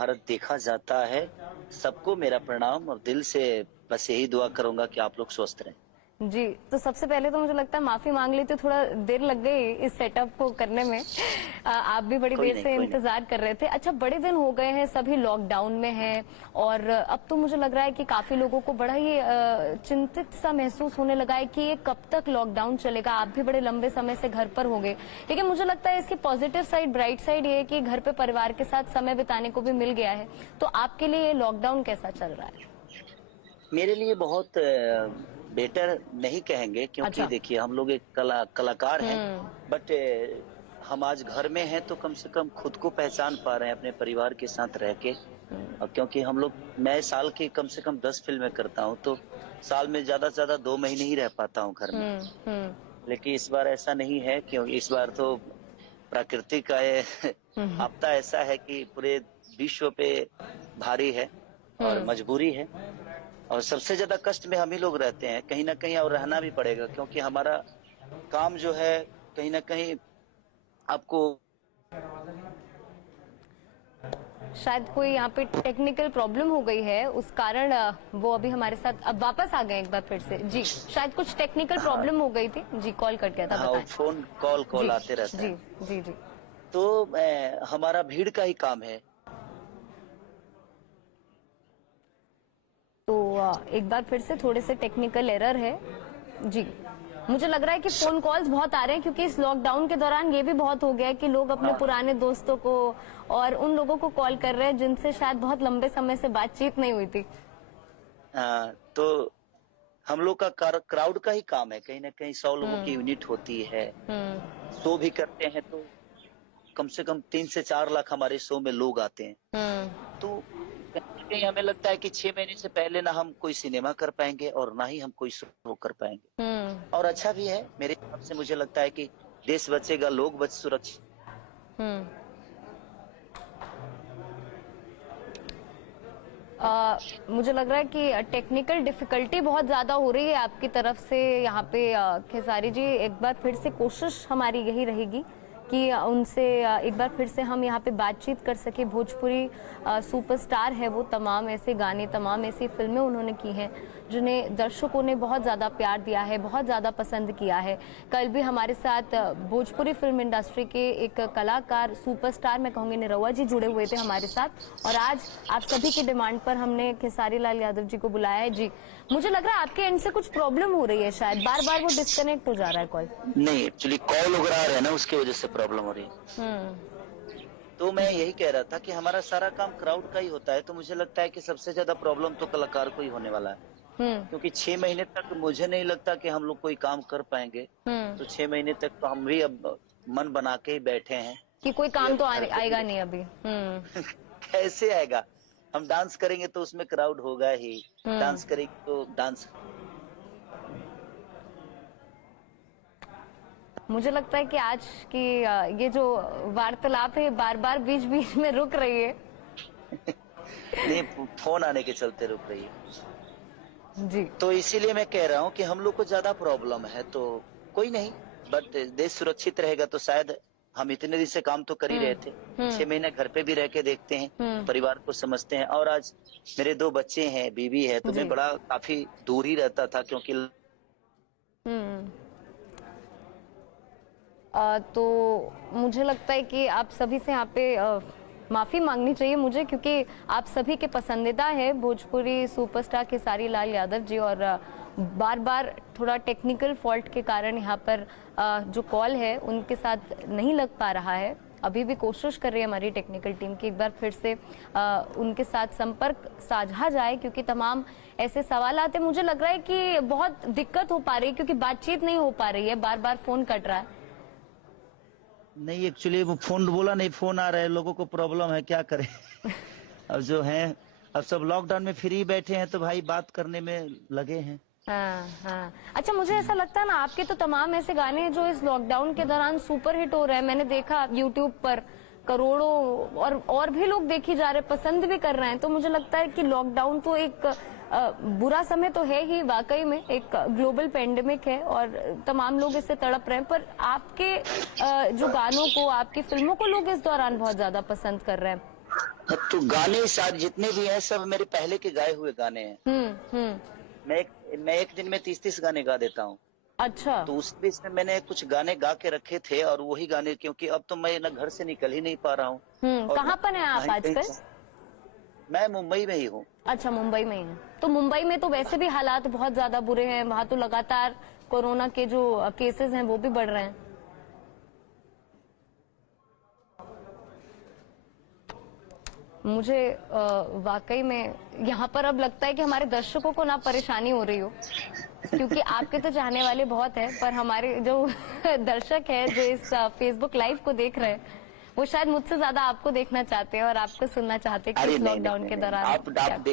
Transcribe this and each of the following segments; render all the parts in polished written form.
भारत देखा जाता है। सबको मेरा प्रणाम और दिल से बस यही दुआ करूंगा कि आप लोग स्वस्थ रहें। जी, तो सबसे पहले तो मुझे लगता है माफी मांग ली, तो थोड़ा देर लग गई इस सेटअप को करने में। आप भी बड़ी देर से इंतजार कर रहे थे। अच्छा, बड़े दिन हो गए हैं, सभी लॉकडाउन में हैं और अब तो मुझे लग रहा है कि काफी लोगों को बड़ा ही चिंतित सा महसूस होने लगा है कि ये कब तक लॉकडाउन चलेगा। आप भी बड़े लंबे समय से घर पर होंगे, लेकिन मुझे लगता है इसकी पॉजिटिव साइड, ब्राइट साइड ये है कि घर पे परिवार के साथ समय बिताने को भी मिल गया है। तो आपके लिए ये लॉकडाउन कैसा चल रहा है? मेरे लिए बहुत बेटर नहीं कहेंगे, क्योंकि अच्छा। देखिए हम लोग एक कलाकार हैं। बट हम आज घर में हैं तो कम से कम खुद को पहचान पा रहे हैं अपने परिवार के साथ रह के। और क्योंकि मैं साल की कम से कम 10 फिल्में करता हूं, तो साल में ज्यादा से ज्यादा 2 महीने ही रह पाता हूं घर में। लेकिन इस बार ऐसा नहीं है, क्योंकि इस बार तो प्रकृति का ये आपदा ऐसा है कि पूरे विश्व पे भारी है और मजबूरी है। और सबसे ज्यादा कष्ट में हम ही लोग रहते हैं कहीं ना कहीं, और रहना भी पड़ेगा, क्योंकि हमारा काम जो है कहीं ना कहीं आपको। शायद कोई यहाँ पे टेक्निकल प्रॉब्लम हो गई है, उस कारण वो अभी हमारे साथ अब वापस आ गए एक बार फिर से। जी, शायद कुछ टेक्निकल प्रॉब्लम हो गई थी। जी, कॉल कट गया था। हाँ, फोन कॉल आते रहते हैं। जी जी जी। तो हमारा भीड़ का ही काम है। तो एक बार फिर से थोड़े से टेक्निकल एरर है। जी, मुझे लग रहा है कि फोन कॉल्स बहुत आ रहे हैं, क्योंकि इस लॉकडाउन के दौरान ये भी बहुत हो गया है कि लोग अपने पुराने दोस्तों को और उन लोगों को कॉल कर रहे हैं जिनसे शायद बहुत लंबे समय से बातचीत नहीं हुई थी। तो हम लोग का क्राउड का ही काम है। कहीं ना कहीं 100 लोगों की यूनिट होती है। शो भी करते हैं तो कम से कम 3 से 4 लाख हमारे शो में लोग आते हैं। तो कहीं हमें लगता है कि 6 महीने से पहले ना हम कोई सिनेमा कर पाएंगे और ना ही हम कोई शो कर पाएंगे। और अच्छा भी है मेरे हिसाब से। मुझे लगता है कि देश बचेगा, लोग बच सुरक्षित। मुझे लग रहा है कि टेक्निकल डिफिकल्टी बहुत ज्यादा हो रही है आपकी तरफ से यहाँ पे। खेसारी जी, एक बार फिर से कोशिश हमारी यही रहेगी कि उनसे एक बार फिर से हम यहाँ पे बातचीत कर सके। भोजपुरी सुपरस्टार है वो, तमाम ऐसे गाने, तमाम ऐसी फिल्में उन्होंने की हैं जिन्हें दर्शकों ने बहुत ज़्यादा प्यार दिया है, बहुत ज़्यादा पसंद किया है। कल भी हमारे साथ भोजपुरी फिल्म इंडस्ट्री के एक कलाकार, सुपरस्टार मैं कहूँगी, निरहुआ जी जुड़े हुए थे हमारे साथ। और आज आप सभी की डिमांड पर हमने खेसारी लाल यादव जी को बुलाया है। जी, मुझे लग रहा है आपके एंड से कुछ प्रॉब्लम हो रही है, शायद बार बार वो डिस्कनेक्ट हो जा रहा है कॉल। नहीं, एक्चुअली कॉल वगैरह आ रहा है ना, उसकी वजह से प्रॉब्लम हो रही है। तो मैं यही कह रहा था कि हमारा सारा काम क्राउड का ही होता है। तो मुझे लगता है कि सबसे ज्यादा प्रॉब्लम तो कलाकार को ही होने वाला है, क्योंकि 6 महीने तक मुझे नहीं लगता कि हम लोग कोई काम कर पाएंगे। तो 6 महीने तक तो हम भी अब मन बना के ही बैठे हैं कि कोई काम तो आएगा नहीं अभी। कैसे आएगा? हम डांस करेंगे तो उसमें क्राउड होगा ही। डांस करेंगे तो डांस। मुझे लगता है कि आज की ये जो वार्तालाप है बार बार बीच बीच में रुक रही है। नहीं, फोन आने के चलते रुक रही है। जी, तो इसीलिए मैं कह रहा हूँ कि हम लोग को ज्यादा प्रॉब्लम है तो कोई नहीं, बट देश सुरक्षित रहेगा तो शायद। हम इतने दिन से काम तो कर ही रहे थे, 6 महीने घर पे भी रह के देखते हैं, परिवार को समझते हैं। और आज मेरे 2 बच्चे हैं, बीवी है, तो मैं बड़ा काफी दूर ही रहता था, क्योंकि तो मुझे लगता है कि आप सभी से यहाँ पे माफी मांगनी चाहिए मुझे, क्योंकि आप सभी के पसंदीदा है भोजपुरी सुपरस्टार खेसारी लाल यादव जी। और बार बार थोड़ा टेक्निकल फॉल्ट के कारण यहाँ पर जो कॉल है उनके साथ नहीं लग पा रहा है। अभी भी कोशिश कर रही है हमारी टेक्निकल टीम की एक बार फिर से उनके साथ संपर्क साझा जाए, क्योंकि तमाम ऐसे सवाल आते। मुझे लग रहा है कि बहुत दिक्कत हो पा रही है, क्योंकि बातचीत नहीं हो पा रही है, बार बार फोन कट रहा है। नहीं, एक्चुअली वो फोन बोला नहीं, फोन आ रहा है, लोगों को प्रॉब्लम है, क्या करें। अब जो है, अब सब लॉकडाउन में फ्री बैठे हैं तो भाई बात करने में लगे हैं। हाँ। अच्छा, मुझे ऐसा लगता है ना, आपके तो तमाम ऐसे गाने हैं जो इस लॉकडाउन के दौरान सुपर हिट हो रहे हैं। मैंने देखा यूट्यूब पर करोड़ों और भी लोग देखी जा रहे, पसंद भी कर रहे हैं। तो मुझे लगता है कि लॉकडाउन तो एक बुरा समय तो है ही, वाकई में एक ग्लोबल पेंडेमिक है और तमाम लोग इससे तड़प रहे हैं। पर आपके जो गानों को, आपकी फिल्मों को लोग इस दौरान बहुत ज्यादा पसंद कर रहे हैं। तो गाने सारे जितने भी हैं सब मेरे पहले के गाए हुए गाने हैं। मैं एक दिन में 30-30 गाने गा देता हूँ। अच्छा। तो उस बीच में मैंने कुछ गाने गा के रखे थे और वही गाने, क्योंकि अब तो मैं ना घर से निकल ही नहीं पा रहा हूँ और कहाँ पर हैं आप कहीं आजकल? मैं मुंबई में ही हूँ। अच्छा, मुंबई में ही हैं। तो मुंबई में तो वैसे भी हालात बहुत ज्यादा बुरे हैं, वहां तो लगातार कोरोना के जो केसेस हैं वो भी बढ़ रहे हैं। मुझे वाकई में यहाँ पर अब लगता है कि हमारे दर्शकों को ना परेशानी हो रही हो, क्योंकि आपके तो चाहने वाले बहुत हैं, पर हमारे जो दर्शक है जो इस फेसबुक लाइव को देख रहे हैं वो शायद मुझसे ज्यादा आपको देखना चाहते हैं और आपको सुनना चाहते हैं कि इस लॉकडाउन के दौरान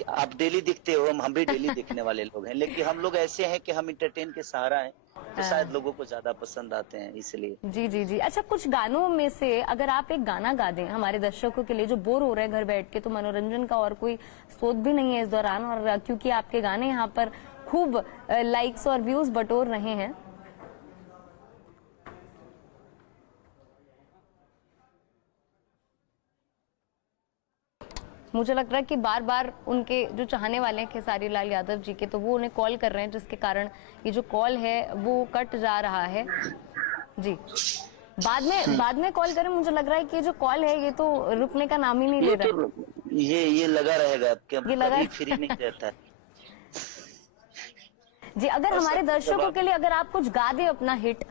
आप डेली दिखते हो, हम भी डेली दिखने वाले लोग हैं, लेकिन हम लोग ऐसे हैं कि हम इंटरटेन के सहारा हैं, तो शायद लोगों को ज्यादा पसंद आते हैं इसलिए। जी जी जी। अच्छा, कुछ गानों में से अगर आप एक गाना गा दें हमारे दर्शकों के लिए जो बोर हो रहे हैं घर बैठ के, तो मनोरंजन का और कोई स्रोत भी नहीं है इस दौरान, और क्योंकि आपके गाने यहाँ पर खूब लाइक्स और व्यूज बटोर रहे हैं। मुझे लग रहा है कि बार बार उनके जो चाहने वाले हैं खेसारी लाल यादव जी के, तो वो उन्हें कॉल कर रहे हैं, जिसके कारण ये जो कॉल है वो कट जा रहा है। जी, बाद में कॉल करें। मुझे लग रहा है कि जो कॉल है ये तो रुकने का नाम ही नहीं ले रहा है। ये लगा रहेगा, ये लगा फ्री नहीं रहता है। जी, अगर हमारे दर्शकों के लिए अगर आप कुछ गा दे अपना हिट,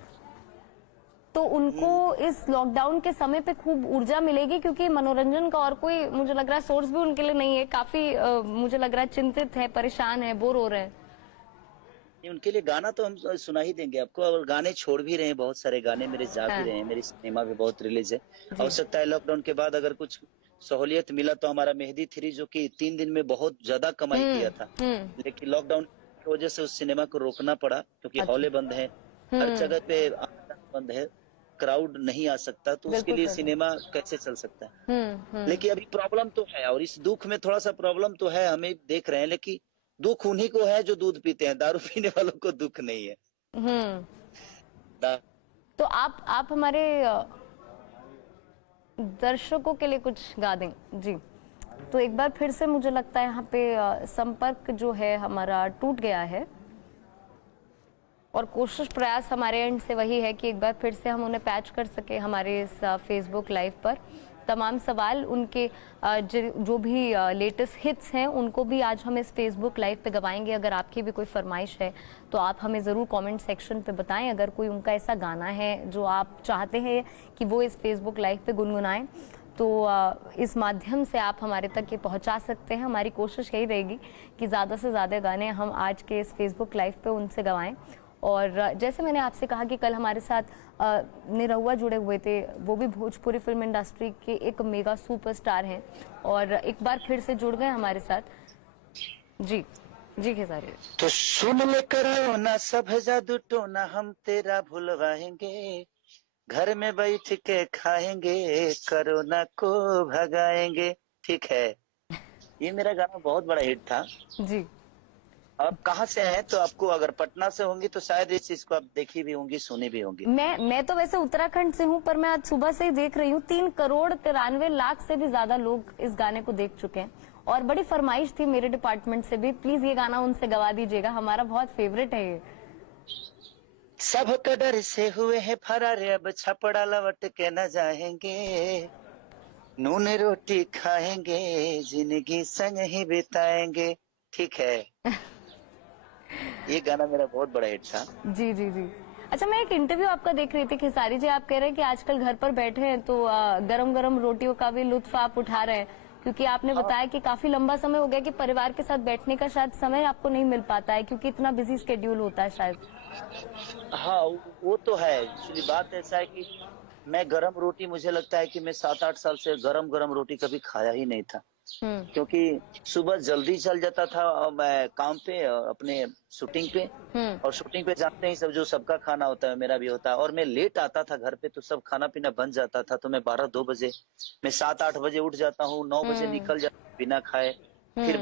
तो उनको इस लॉकडाउन के समय पे खूब ऊर्जा मिलेगी, क्योंकि मनोरंजन का और कोई मुझे लग रहा है सोर्स भी उनके लिए नहीं है। काफी मुझे लग रहा है चिंतित है, परेशान है, बोर हो रहे हैं। उनके लिए गाना तो हम सुना ही देंगे आपको, और गाने छोड़ भी रहे हैं, बहुत सारे गाने मेरे जा भी रहे हैं, मेरी सिनेमा भी बहुत रिलीज है। हो सकता है लॉकडाउन के बाद अगर कुछ सहूलियत मिला तो हमारा मेहंदी 3 जो कि 3 दिन में बहुत ज्यादा कमाई किया था, लेकिन लॉकडाउन की वजह से उस सिनेमा को रोकना पड़ा, क्योंकि हॉले बंद है, हर जगह पे बंद है, क्राउड नहीं आ सकता, तो उसके लिए सिनेमा कैसे चल सकता है। लेकिन अभी प्रॉब्लम तो है, और इस दुख में थोड़ा सा प्रॉब्लम तो है, हमें देख रहे हैं, लेकिन दुख उन्हीं को है जो दूध पीते हैं, दारू पीने वालों को दुख नहीं है। तो आप हमारे दर्शकों के लिए कुछ गा दें। जी, तो एक बार फिर से मुझे लगता है यहाँ पे संपर्क जो है हमारा टूट गया है, और कोशिश प्रयास हमारे एंड से वही है कि एक बार फिर से हम उन्हें पैच कर सके हमारे इस फेसबुक लाइव पर। तमाम सवाल उनके जो भी लेटेस्ट हिट्स हैं उनको भी आज हम इस फेसबुक लाइव पे गवाएंगे। अगर आपकी भी कोई फरमाइश है तो आप हमें ज़रूर कमेंट सेक्शन पे बताएं। अगर कोई उनका ऐसा गाना है जो आप चाहते हैं कि वो इस फेसबुक लाइव पे गुनगुनाएं, तो इस माध्यम से आप हमारे तक ये पहुंचा सकते हैं। हमारी कोशिश यही रहेगी कि ज़्यादा से ज़्यादा गाने हम आज के इस फेसबुक लाइव पे उनसे गवाएं। और जैसे मैंने आपसे कहा कि कल हमारे साथ निरहुआ जुड़े हुए थे, वो भी भोजपुरी फिल्म इंडस्ट्री के एक मेगा सुपरस्टार हैं, और एक बार फिर से जुड़ गए हमारे साथ। जी जी खेसारी। तो सुन ले करो ना सब जादू टोना, हम तेरा भुलवाएंगे, घर में बैठ के खाएंगे, कोरोना को भगाएंगे। ठीक है, ये मेरा गाना बहुत बड़ा हिट था। जी, आप कहाँ से हैं? तो आपको अगर पटना से होंगी तो शायद इस चीज को आप देखी भी होंगी, सुनी भी होंगी। मैं तो वैसे उत्तराखंड से हूँ, पर मैं आज सुबह से ही देख रही हूँ 3,93,00,000 से भी ज्यादा लोग इस गाने को देख चुके हैं, और बड़ी फरमाइश थी मेरे डिपार्टमेंट से भी, प्लीज ये गाना उनसे गवा दीजिएगा, हमारा बहुत फेवरेट है ये। सब कदर से हुए हैं फरार, अब छपड़ा लौट के न जाएंगे, नून रोटी खाएंगे, जिंदगी संग ही बिताएंगे। ठीक है, ये गाना मेरा बहुत बड़ा हिट था। जी जी जी। अच्छा, मैं एक इंटरव्यू आपका देख रही थी खेसारी जी, आप कह रहे हैं कि आजकल घर पर बैठे हैं तो गरम गरम रोटियों का भी लुत्फ आप उठा रहे हैं, क्योंकि आपने बताया कि काफी लंबा समय हो गया कि परिवार के साथ बैठने का शायद समय आपको नहीं मिल पाता है, क्योंकि इतना बिजी स्केड्यूल होता है शायद। हाँ, वो तो है। एक्चुअली बात ऐसा है कि मैं गरम रोटी, मुझे लगता है कि मैं 7-8 साल से गरम रोटी कभी खाया ही नहीं था, क्योंकि सुबह जल्दी चल जाता था मैं काम पे, अपने शूटिंग पे, और शूटिंग पे जानते ही सब जो सबका खाना होता है मेरा भी होता है, और मैं लेट आता था घर पे तो सब खाना पीना बन जाता था, तो मैं 12-2 बजे, मैं 7-8 बजे उठ जाता हूँ, 9 बजे निकल जाता हूँ बिना खाए, फिर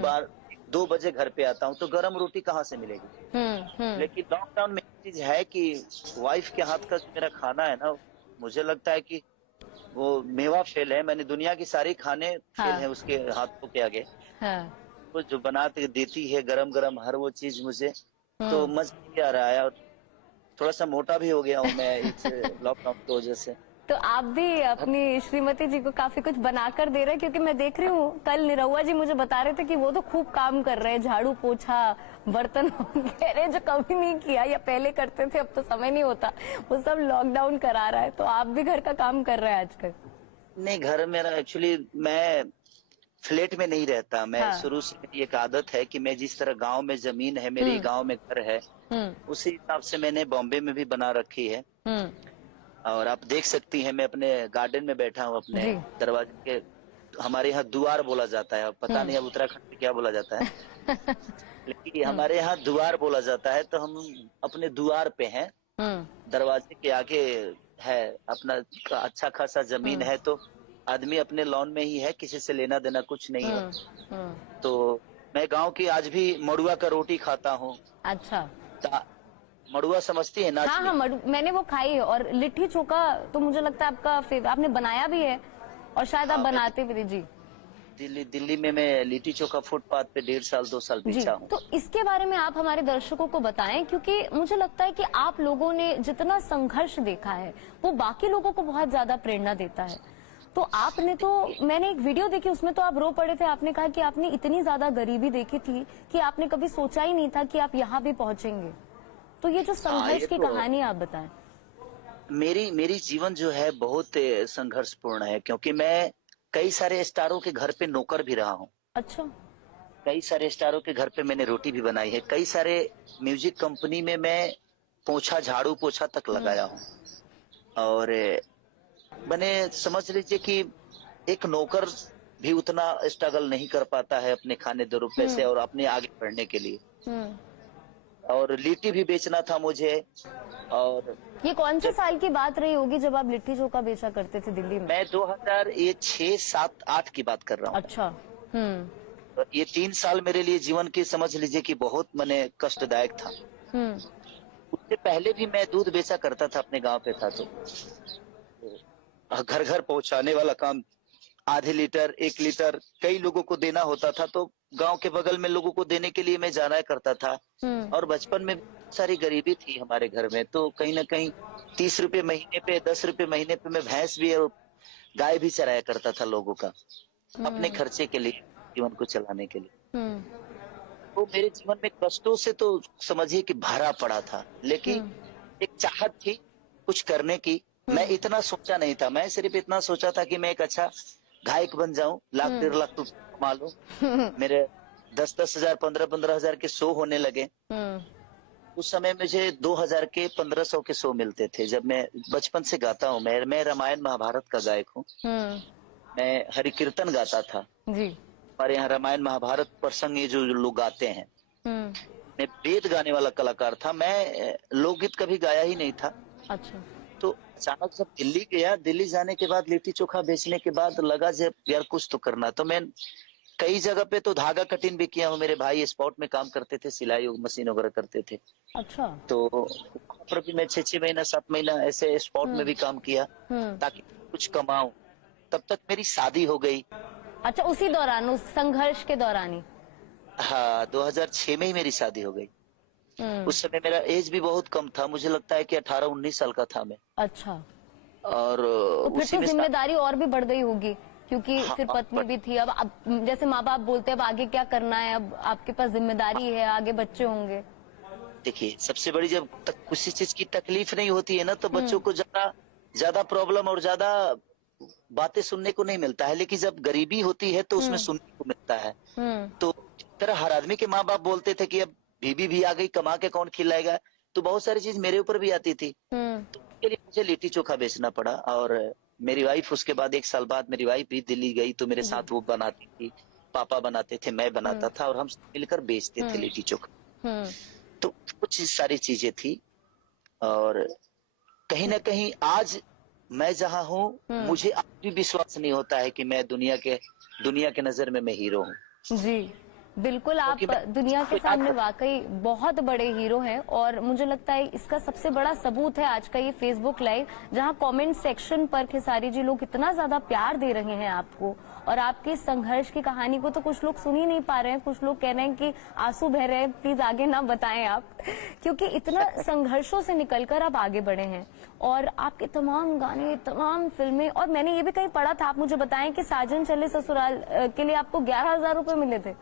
2 बजे घर पे आता हूँ, तो गरम रोटी कहाँ से मिलेगी। लेकिन लॉकडाउन में चीज है कि वाइफ के हाथ का मेरा खाना है ना, मुझे लगता है कि वो मेवा फेल है, मैंने दुनिया की सारी खाने फेल हाँ। है उसके हाथों के आगे। हाँ। वो जो बना के देती है गरम गरम हर वो चीज मुझे, तो मजा नहीं आ रहा है। और थोड़ा सा मोटा भी हो गया हूँ मैं इस लॉकडाउन की वजह से। तो आप भी अपनी श्रीमती जी को काफी कुछ बनाकर दे रहे हैं, क्योंकि मैं देख रही हूँ कल निरहुआ जी मुझे बता रहे थे कि वो तो खूब काम कर रहे हैं, झाड़ू पोछा बर्तन कह रहे हैं जो कभी नहीं किया या पहले करते थे अब तो समय नहीं होता, वो सब लॉकडाउन करा रहा है। तो आप भी घर का काम कर रहे हैं आजकल? नहीं, घर मेरा एक्चुअली मैं फ्लैट में नहीं रहता। मैं हाँ। शुरू से मेरी एक आदत है कि मैं जिस तरह गांव में जमीन है मेरी, गांव में घर है, उसी हिसाब से मैंने बॉम्बे में भी बना रखी है। और आप देख सकती हैं मैं अपने गार्डन में बैठा हूँ, अपने जी। दरवाजे के, हमारे यहाँ दुआर बोला जाता है, पता नहीं अब उत्तराखंड में क्या बोला जाता है लेकिन हमारे यहाँ दुआर बोला जाता है। तो हम अपने दुआर पे हैं, दरवाजे के आगे है अपना अच्छा खासा जमीन है, तो आदमी अपने लॉन में ही है, किसी से लेना देना कुछ नहीं है। तो मैं गांव की आज भी मड़ुआ का रोटी खाता हूँ। अच्छा। मड़ुआ समझती है नाच? हाँ हाँ, मैंने वो खाई है। और लिट्टी चोखा तो मुझे लगता है आपका आपने बनाया भी है और शायद आप बनाते भी थे। जी। दिल्ली में मैं लिट्टी चोखा फुटपाथ पे 1.5 साल 2 साल बेचा हूँ। तो इसके बारे में आप हमारे दर्शकों को बताएं, क्योंकि मुझे लगता है कि आप लोगों ने जितना संघर्ष देखा है वो बाकी लोगों को बहुत ज्यादा प्रेरणा देता है। तो आपने तो, मैंने एक वीडियो देखी उसमें तो आप रो पड़े थे। आपने कहा कि आपने इतनी ज्यादा गरीबी देखी थी कि आपने कभी सोचा ही नहीं था कि आप यहाँ भी पहुंचेंगे। तो ये जो संघर्ष की कहानी आप बताएं। मेरी जीवन जो है बहुत संघर्षपूर्ण है, क्योंकि मैं कई सारे स्टारों के घर पे नौकर भी रहा हूँ। अच्छा। कई सारे स्टारों के घर पे मैंने रोटी भी बनाई है। कई सारे म्यूजिक कंपनी में मैं पोछा, झाड़ू पोछा तक लगाया हूँ। और मैंने समझ लीजिए कि एक नौकर भी उतना स्ट्रगल नहीं कर पाता है अपने खाने 2 रुपए से और अपने आगे बढ़ने के लिए। और लिट्टी भी बेचना था मुझे। और ये कौन से साल की बात रही होगी जब आप लिट्टी चोखा बेचा करते थे दिल्ली में? मैं 2006, 7, 8 की बात कर रहा हूँ। अच्छा। ये 3 साल मेरे लिए जीवन की समझ लीजिए कि बहुत मने कष्टदायक था। उससे पहले भी मैं दूध बेचा करता था, अपने गांव पे था, तो घर घर पहुंचाने वाला काम, आधे लीटर 1 लीटर कई लोगों को देना होता था। तो गांव के बगल में लोगों को देने के लिए मैं जाना करता था। और बचपन में सारी गरीबी थी हमारे घर में, तो कहीं ना कहीं 30 रुपए महीने पे, 10 रुपए महीने पे मैं भैंस भी और गाय भी चराया करता था लोगों का, अपने खर्चे के लिए, जीवन को चलाने के लिए। तो मेरे जीवन में कष्टों से तो समझिए कि भरा पड़ा था, लेकिन एक चाहत थी कुछ करने की। मैं इतना सोचा नहीं था, मैं सिर्फ इतना सोचा था कि मैं एक अच्छा गायक बन जाऊं, 1 लाख 1.5 लाख रुपए कमा लूं। मेरे 10-10 हजार 15-15 हजार के शो होने लगे। उस समय मुझे 2000 के 1500 के शो मिलते थे। जब मैं बचपन से गाता हूँ, मैं रामायण महाभारत का गायक हूँ। मैं हरि कीर्तन गाता था जी। हमारे यहाँ रामायण महाभारत प्रसंग ये जो लोग गाते हैं, मैं वेद गाने वाला कलाकार था। मैं लोकगीत कभी गाया ही नहीं था। अच्छा। तो अचानक जब दिल्ली गया, दिल्ली जाने के बाद लिट्टी चोखा बेचने के बाद लगा जब यार कुछ तो करना। तो मैं कई जगह पे तो धागा कटिंग भी किया हूँ। मेरे भाई स्पॉट में काम करते थे, सिलाई मशीन वगैरह करते थे। अच्छा। तो पर भी मैं 6 महीना 7 महीना ऐसे स्पॉट में भी काम किया ताकि कुछ कमाऊं। तब तक मेरी शादी हो गई। अच्छा, उसी दौरान, उस संघर्ष के दौरान ही? हाँ, 2006 में ही मेरी शादी हो गई। उस समय मेरा एज भी बहुत कम था, मुझे लगता है कि 18-19 साल का था मैं। अच्छा। और तो फिर तो जिम्मेदारी और भी बढ़ गई होगी, क्योंकि फिर पत्नी भी थी। अब जैसे माँ बाप बोलते हैं अब आगे क्या करना है, अब आपके पास जिम्मेदारी है, आगे बच्चे होंगे। देखिए, सबसे बड़ी जब तक किसी चीज की तकलीफ नहीं होती है ना, तो बच्चों को ज्यादा प्रॉब्लम और ज्यादा बातें सुनने को नहीं मिलता है। लेकिन जब गरीबी होती है तो उसमें सुनने को मिलता है। तो तरह हर आदमी के माँ बाप बोलते थे कि अब बीबी भी आ गई, कमा के कौन खिलाएगा, तो बहुत सारी चीज मेरे ऊपर भी आती थी। तो उसके लिए मुझे लिट्टी चोखा बेचना पड़ा। और मेरी वाइफ उसके बाद 1 साल बाद मेरी वाइफ भी दिल्ली गई, तो मेरे साथ वो बनाती थी, पापा बनाते थे, मैं बनाता था, और हम मिलकर बेचते थे लिट्टी चोखा। तो कुछ सारी चीजें थी। और कहीं ना कहीं आज मैं जहाँ हूँ, मुझे आज भी विश्वास नहीं होता है कि मैं दुनिया के नजर में मैं हीरो हूँ। जी। बिल्कुल, आप क्योंकि मैं दुनिया के क्या सामने करूं? वाकई बहुत बड़े हीरो हैं और मुझे लगता है इसका सबसे बड़ा सबूत है आज का ये फेसबुक लाइव, जहां कमेंट सेक्शन पर खेसारी जी लोग इतना ज्यादा प्यार दे रहे हैं आपको और आपके संघर्ष की कहानी को तो कुछ लोग सुन ही नहीं पा रहे हैं, कुछ लोग कह रहे हैं कि आंसू बह रहे हैं, प्लीज आगे ना बताएं आप क्योंकि इतना संघर्षों से निकलकर आप आगे बढ़े हैं और आपके तमाम गाने, तमाम फिल्में, और मैंने ये भी कहीं पढ़ा था, आप मुझे बताएं कि साजन चले ससुराल के लिए आपको 11,000 रुपए मिले थे।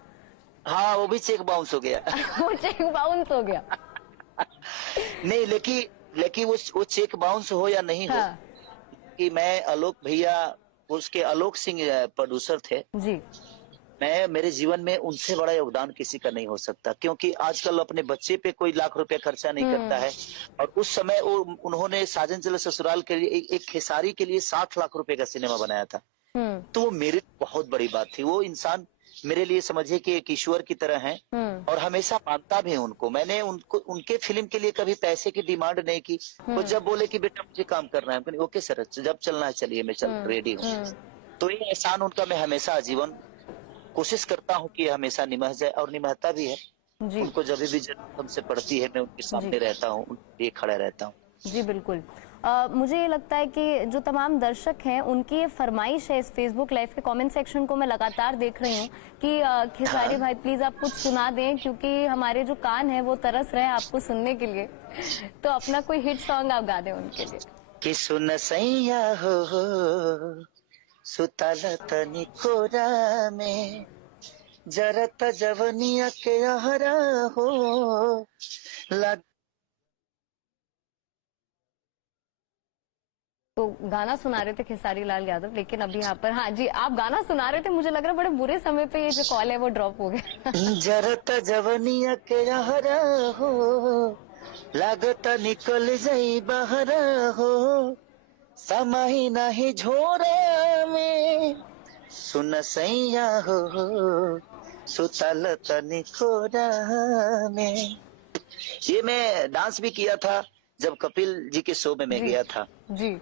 हाँ, वो भी चेक बाउंस हो गया। वो चेक बाउंस हो गया। नहीं, लेकिन वो चेक बाउंस हो या नहीं हो, हाँ कि मैं आलोक भैया, उसके आलोक सिंह प्रोड्यूसर थे। जी। मेरे जीवन में उनसे बड़ा योगदान किसी का नहीं हो सकता, क्योंकि आजकल अपने बच्चे पे कोई लाख रुपया खर्चा नहीं करता है, और उस समय उन्होंने साजन चले ससुराल के लिए एक खेसारी के लिए 60 लाख रुपए का सिनेमा बनाया था। तो वो मेरे लिए बहुत बड़ी बात थी। वो इंसान मेरे लिए समझिए कि एक ईश्वर की तरह हैं, और हमेशा मानता भी हूं उनको। मैंने उनके फिल्म के लिए कभी पैसे की डिमांड नहीं की। वो जब बोले कि बेटा मुझे काम करना है, मैंने ओके सर, जब चलना है चलिए, मैं चल रेडी हूँ। तो ये एहसान उनका मैं हमेशा आजीवन कोशिश करता हूँ कि हमेशा निमह जाए, और निमहता भी है। जी उनको जब भी जरूरत हमसे पड़ती है, मैं उनके सामने रहता हूँ, उनके लिए खड़ा रहता हूँ। जी बिल्कुल। मुझे ये लगता है कि जो तमाम दर्शक हैं उनकी ये फरमाइश है, इस फेसबुक लाइव के कमेंट सेक्शन को मैं लगातार देख रही हूँ कि खेसारी भाई प्लीज आप कुछ सुना दें, क्योंकि हमारे जो कान है वो तरस रहे हैं आपको सुनने के लिए। तो अपना कोई हिट सॉन्ग आप गा दें उनके लिए। कि सुन सैया हो सुतल तनी कोरा में, जरत जवनिया के आहरा हो लग। तो गाना सुना रहे थे खेसारी लाल यादव, लेकिन अभी यहाँ पर, हाँ जी, आप गाना सुना रहे थे, मुझे लग रहा है बड़े बुरे समय पे ये जो कॉल है वो ड्रॉप हो गया। जरत जवनिया के आहरा हो लागत निकल जाई बहरा हो, समाही नहीं झोरा में, सुन सैया हो सुतल तनी कोरा में। ये मैं डांस भी किया था जब कपिल जी के शो में मैं जी गया था। जी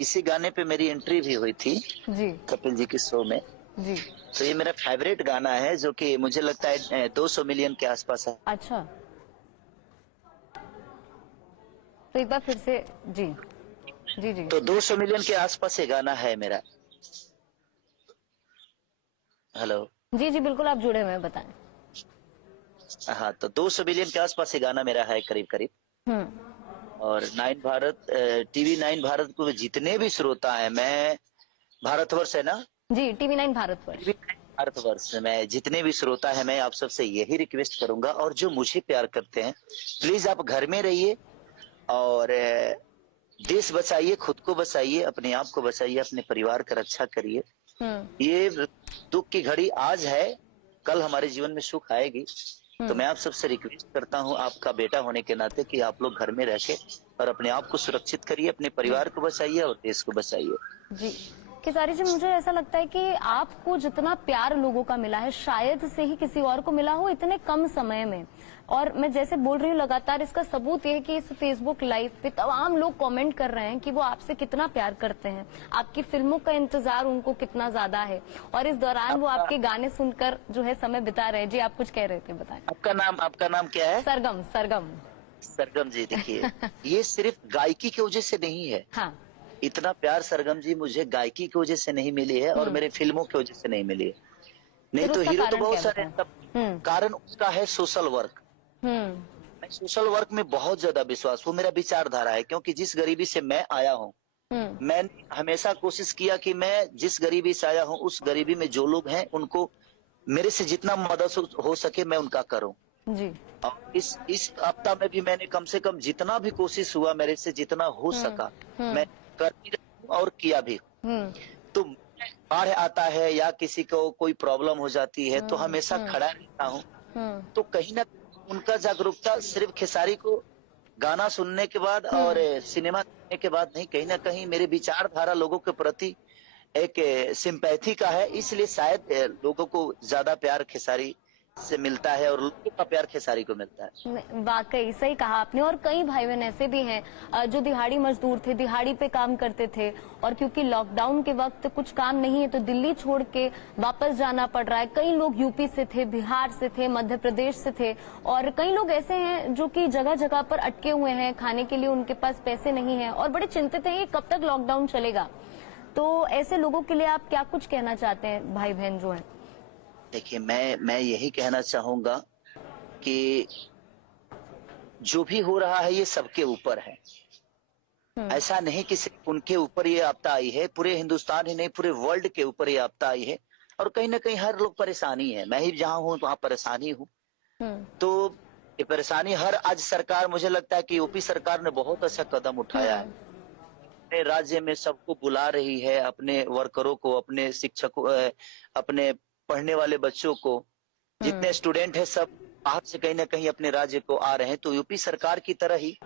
इसी गाने पे मेरी एंट्री भी हुई थी जी कपिल जी के शो में। जी। तो ये मेरा फेवरेट गाना है, जो कि मुझे लगता है 200 मिलियन के आसपास है। अच्छा, तो एक बार फिर से। जी जी जी तो 200 मिलियन के आसपास ये गाना है मेरा। हेलो। जी जी बिल्कुल, आप जुड़े हुए हैं, बताएं। हाँ, तो 200 मिलियन के आसपास ये गाना मेरा है करीब करीब। और 9 भारत, टीवी 9 भारत को जितने भी श्रोता है, मैं भारतवर्ष है ना, जी टीवी 9 भारतवर्ष। भारतवर्ष में जितने भी श्रोता है, मैं आप सबसे यही रिक्वेस्ट करूंगा, और जो मुझे प्यार करते हैं, प्लीज आप घर में रहिए और देश बचाइए, खुद को बचाइए, अपने आप को बचाइए, अपने परिवार का रक्षा करिए। ये दुख की घड़ी आज है, कल हमारे जीवन में सुख आएगी। तो मैं आप सबसे रिक्वेस्ट करता हूँ, आपका बेटा होने के नाते, कि आप लोग घर में रह के और अपने आप को सुरक्षित करिए, अपने परिवार को बचाइए और देश को बचाइए। जी खेसारी जी, मुझे ऐसा लगता है कि आपको जितना प्यार लोगों का मिला है, शायद से ही किसी और को मिला हो इतने कम समय में। और मैं जैसे बोल रही हूँ लगातार, इसका सबूत ये है कि इस फेसबुक लाइव पे तमाम लोग कमेंट कर रहे हैं कि वो आपसे कितना प्यार करते हैं, आपकी फिल्मों का इंतजार उनको कितना ज्यादा है, और इस दौरान वो आपके गाने सुनकर जो है समय बिता रहे हैं। जी आप कुछ कह रहे थे, बताएं। आपका नाम क्या है? सरगम। सरगम। सरगम जी, देखिए ये सिर्फ गायकी की वजह से नहीं है। हाँ। इतना प्यार सरगम जी मुझे गायकी की वजह से नहीं मिली है, और मेरे फिल्मों की वजह से नहीं मिली है। नहीं तो हीरो तो बहुत सारे, कारण उसका है सोशल वर्क। मैं सोशल वर्क में बहुत ज्यादा विश्वास, वो मेरा विचारधारा है। क्योंकि जिस गरीबी से मैं आया हूँ, मैंने हमेशा कोशिश किया कि मैं जिस गरीबी से आया हूँ, उस गरीबी में जो लोग हैं उनको मेरे से जितना मदद हो सके मैं उनका करूँ। जी। और इस हफ्ता में भी मैंने कम से कम जितना भी कोशिश हुआ, मेरे से जितना हो सका मैं कर भी रहा हूं और किया भी। तो बाढ़ आता है या किसी को कोई प्रॉब्लम हो जाती है, तो हमेशा खड़ा रहता हूँ। तो कहीं ना उनका जागरूकता सिर्फ खेसारी को गाना सुनने के बाद और सिनेमा देखने के बाद नहीं, कहीं ना कहीं मेरे विचारधारा लोगों के प्रति एक सिंपैथी का है। इसलिए शायद लोगों को ज्यादा प्यार खेसारी से मिलता है और लोगों का प्यार खेसारी को मिलता है। वाकई सही कहा आपने। और कई भाई बहन ऐसे भी हैं जो दिहाड़ी मजदूर थे, दिहाड़ी पे काम करते थे, और क्योंकि लॉकडाउन के वक्त कुछ काम नहीं है तो दिल्ली छोड़ के वापस जाना पड़ रहा है। कई लोग यूपी से थे, बिहार से थे, मध्य प्रदेश से थे, और कई लोग ऐसे हैं जो कि जगह जगह पर अटके हुए हैं, खाने के लिए उनके पास पैसे नहीं है और बड़े चिंतित हैं कि कब तक लॉकडाउन चलेगा। तो ऐसे लोगों के लिए आप क्या कुछ कहना चाहते हैं, भाई बहन जो हैं? देखिए, मैं यही कहना चाहूंगा कि जो भी हो रहा है ये सबके ऊपर है। ऐसा नहीं कि सिर्फ उनके ऊपर ये आपदा आई है, पूरे हिंदुस्तान ही नहीं पूरे वर्ल्ड के ऊपर ये आपदा आई है, और कहीं ना कहीं हर लोग परेशानी है। मैं ही जहां हूँ वहां परेशानी हूँ। तो ये परेशानी हर आज सरकार, मुझे लगता है कि यूपी सरकार ने बहुत अच्छा कदम उठाया है। अपने राज्य में सबको बुला रही है, अपने वर्करों को, अपने शिक्षकों, अपने पढ़ने वाले बच्चों को, जितने स्टूडेंट हैं सब बाहर से कहीं ना कहीं अपने राज्य को आ रहे हैं। तो यूपी सरकार की तरह ही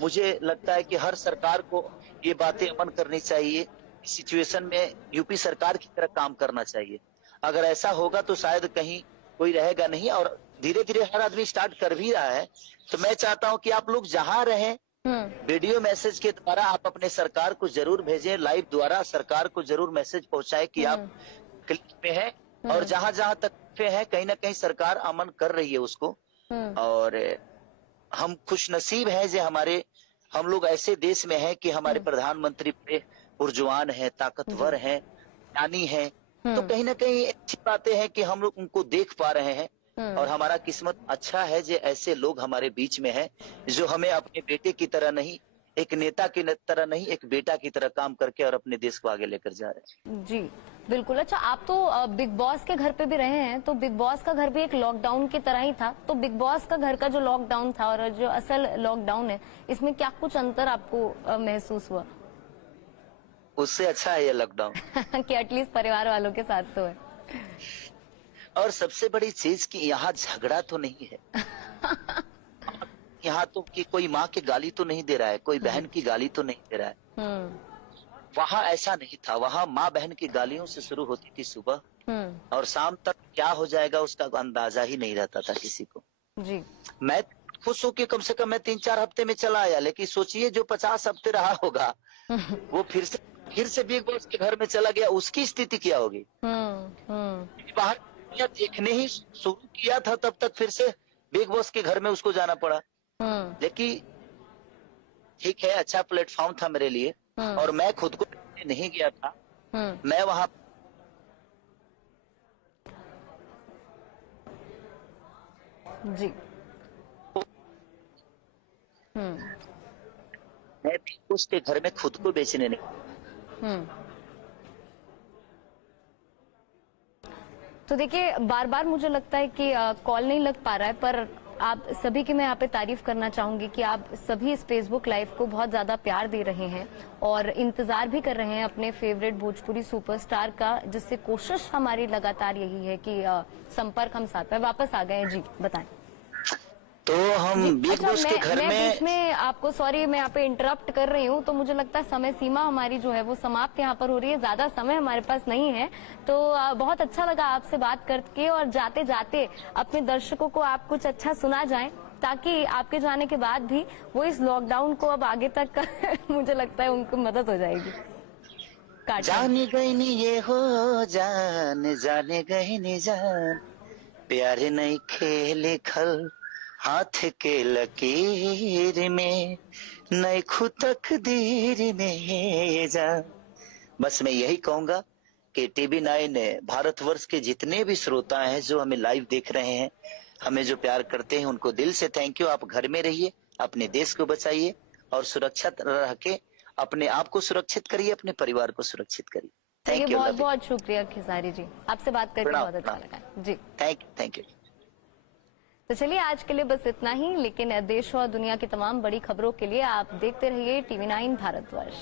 मुझे लगता है कि हर सरकार को ये बातें अमल करनी चाहिए। इस सिचुएशन में यूपी सरकार की तरह काम करना चाहिए। अगर ऐसा होगा तो शायद कहीं कोई रहेगा नहीं, और धीरे धीरे हर आदमी स्टार्ट कर भी रहा है। तो मैं चाहता हूँ कि आप लोग जहाँ रहें, वीडियो मैसेज के द्वारा आप अपने सरकार को जरूर भेजें, लाइव द्वारा सरकार को जरूर मैसेज पहुंचाएं कि आप क्लिक में हैं, और जहां जहां तक है कहीं ना कहीं सरकार अमन कर रही है उसको। और हम खुशनसीब हैं जो हम लोग ऐसे देश में हैं कि हमारे प्रधानमंत्री बड़े पुरजवान हैं, ताकतवर हैं, ज्ञानी हैं। तो कहीं ना कहीं अच्छी बातें हैं कि हम लोग उनको देख पा रहे हैं, और हमारा किस्मत अच्छा है जो ऐसे लोग हमारे बीच में हैं, जो हमें अपने बेटे की तरह नहीं, एक नेता की तरह नहीं, एक बेटा की तरह काम करके और अपने देश को आगे लेकर जा रहे हैं। जी बिल्कुल। अच्छा, आप तो बिग बॉस के घर पे भी रहे हैं, तो बिग बॉस का घर भी एक लॉकडाउन की तरह ही था। तो बिग बॉस का घर का जो लॉकडाउन था और जो असल लॉकडाउन है, इसमें क्या कुछ अंतर आपको महसूस हुआ? उससे अच्छा है ये लॉकडाउन कि एटलीस्ट परिवार वालों के साथ तो है। और सबसे बड़ी चीज कि यहाँ झगड़ा तो नहीं है। यहाँ तो कि कोई माँ की गाली तो नहीं दे रहा है, कोई बहन की गाली तो नहीं दे रहा है। वहाँ ऐसा नहीं था। वहाँ माँ बहन की गालियों से शुरू होती थी सुबह, और शाम तक क्या हो जाएगा उसका अंदाजा ही नहीं रहता था किसी को। जी। मैं खुश हूँ कि कम से कम मैं 3-4 हफ्ते में चला आया, लेकिन सोचिए जो 50 हफ्ते रहा होगा वो फिर से बिग बॉस के घर में चला गया, उसकी स्थिति क्या होगी? बाहर देखने ही शुरू किया था तब तक फिर से बिग बॉस के घर में उसको जाना पड़ा। लेकिन ठीक है, अच्छा प्लेटफॉर्म था मेरे लिए, और मैं खुद को नहीं गया था। मैं वहां जी मैं उसके घर में खुद को बेचने नहीं। तो देखिए, बार बार मुझे लगता है कि कॉल नहीं लग पा रहा है, पर आप सभी की मैं यहाँ पे तारीफ करना चाहूंगी कि आप सभी इस फेसबुक लाइव को बहुत ज्यादा प्यार दे रहे हैं और इंतजार भी कर रहे हैं अपने फेवरेट भोजपुरी सुपरस्टार का, जिससे कोशिश हमारी लगातार यही है कि संपर्क हम साथ में वापस आ गए हैं। जी बताएं। तो हम बिग बॉस के घर में बीच में आपको सॉरी, मैं यहाँ पे इंटरप्ट कर रही हूँ, तो मुझे लगता है समय सीमा हमारी जो है वो समाप्त यहाँ पर हो रही है, ज्यादा समय हमारे पास नहीं है। तो बहुत अच्छा लगा आपसे बात करके, और जाते जाते अपने दर्शकों को आप कुछ अच्छा सुना जाएं, ताकि आपके जाने के बाद भी वो इस लॉकडाउन को अब आगे तक मुझे लगता है उनको मदद हो जाएगी। जाने गई नी ये हो जान, जाने गई नी जान, प्यार नहीं खेले खल हाथ के लकीर में, नई खुद तकदीर में जा। बस मैं यही कहूंगा कि TV9 भारतवर्ष के जितने भी श्रोता हैं जो हमें लाइव देख रहे हैं, हमें जो प्यार करते हैं, उनको दिल से थैंक यू। आप घर में रहिए, अपने देश को बचाइए और सुरक्षित रह के अपने आप को सुरक्षित करिए, अपने परिवार को सुरक्षित करिए। Thank you. बहुत बहुत शुक्रिया खेसारी जी, आपसे बात करके बहुत अच्छा लगा। जी थैंक यू। तो चलिए, आज के लिए बस इतना ही, लेकिन देश और दुनिया की तमाम बड़ी खबरों के लिए आप देखते रहिए TV9 भारतवर्ष।